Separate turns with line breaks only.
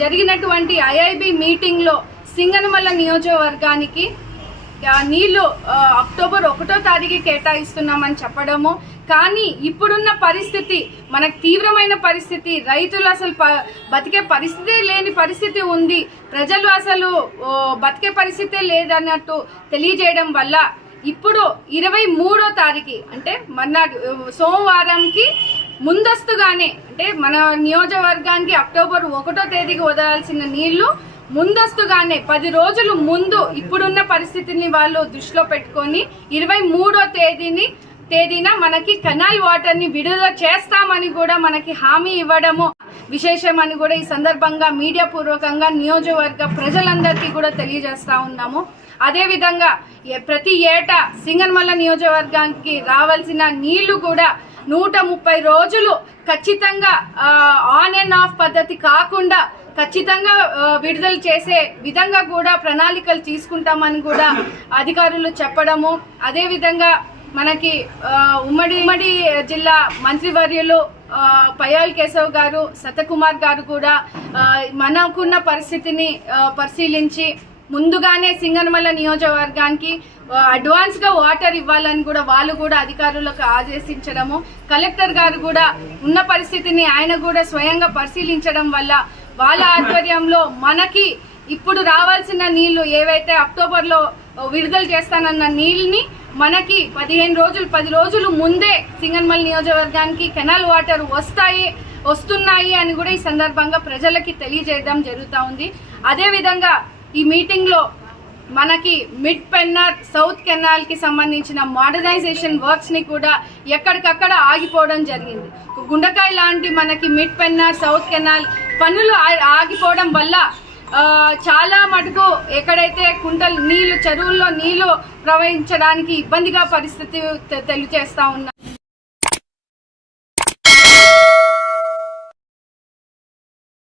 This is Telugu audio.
జరిగినటువంటి ఐఐబి మీటింగ్లో సింగనమల్ల నియోజకవర్గానికి నీళ్ళు అక్టోబర్ ఒకటో తారీఖు కేటాయిస్తున్నామని చెప్పడము. కానీ ఇప్పుడున్న పరిస్థితి మనకు తీవ్రమైన పరిస్థితి రైతులు అసలు ప బతికే పరిస్థితి లేని పరిస్థితి ఉంది. ప్రజలు అసలు బతికే పరిస్థితే లేదన్నట్టు తెలియజేయడం వల్ల ఇప్పుడు ఇరవై మూడో తారీఖు అంటే మర్నాడు సోమవారంకి ముందస్తుగానే అంటే మన నియోజకవర్గానికి అక్టోబర్ ఒకటో తేదీకి వదలాల్సిన నీళ్ళు ముందస్తుగానే పది రోజులు ముందు ఇప్పుడున్న పరిస్థితిని వాళ్ళు దృష్టిలో పెట్టుకొని ఇరవై మూడో తేదీని తేదీన మనకి కెనాల్ వాటర్ని విడుదల చేస్తామని కూడా మనకి హామీ ఇవ్వడము విశేషమని కూడా ఈ సందర్భంగా మీడియా పూర్వకంగా నియోజకవర్గ ప్రజలందరికీ కూడా తెలియజేస్తా ఉన్నాము. అదేవిధంగా ప్రతి ఏటా సింగన్మల్ల నియోజకవర్గానికి రావాల్సిన నీళ్ళు కూడా నూట ముప్పై రోజులు ఖచ్చితంగా ఆన్ అండ్ ఆఫ్ పద్ధతి కాకుండా ఖచ్చితంగా విడుదల చేసే విధంగా కూడా ప్రణాళికలు తీసుకుంటామని కూడా అధికారులు చెప్పడము. అదేవిధంగా మనకి ఉమ్మడి ఉమ్మడి జిల్లా మంత్రివర్యులు పయాల్ కేశవ్ గారు సతకుమార్ గారు కూడా మనకున్న పరిస్థితిని పరిశీలించి ముందుగానే సింగనమల్ల నియోజకవర్గానికి అడ్వాన్స్గా అడ్వాన్స్గా వాటర్ ఇవ్వాలని కూడా వాళ్ళు కూడా అధికారులకు ఆదేశించడము కలెక్టర్ గారు కూడా ఉన్న పరిస్థితిని ఆయన కూడా స్వయంగా పరిశీలించడం వల్ల వాళ్ళ ఆధ్వర్యంలో మనకి ఇప్పుడు రావాల్సిన నీళ్ళు ఏవైతే అక్టోబర్లో విడుదల చేస్తానన్న నీళ్ళని మనకి పదిహేను రోజులు పది రోజులు ముందే సింగన్మల్ నియోజకవర్గానికి కెనాల్ వాటర్ వస్తాయి వస్తున్నాయి అని కూడా ఈ సందర్భంగా ప్రజలకి తెలియజేయడం జరుగుతూ ఉంది. అదేవిధంగా ఈ మీటింగ్లో మనకి మిడ్ పెన్నర్ సౌత్ కెనాల్కి సంబంధించిన మోడర్నైజేషన్ వర్క్స్ని కూడా ఎక్కడికక్కడ ఆగిపోవడం జరిగింది. గుండకాయ లాంటి మనకి మిడ్ పెన్నర్ సౌత్ కెనాల్ పనులు ఆగిపోవడం వల్ల చాలా మటుకు ఎక్కడైతే కుంటలు నీళ్ళు చెరువుల్లో నీళ్ళు ప్రవహించడానికి ఇబ్బందిగా పరిస్థితి తెలియజేస్తూ తెలియజేస్తా ఉన్నారు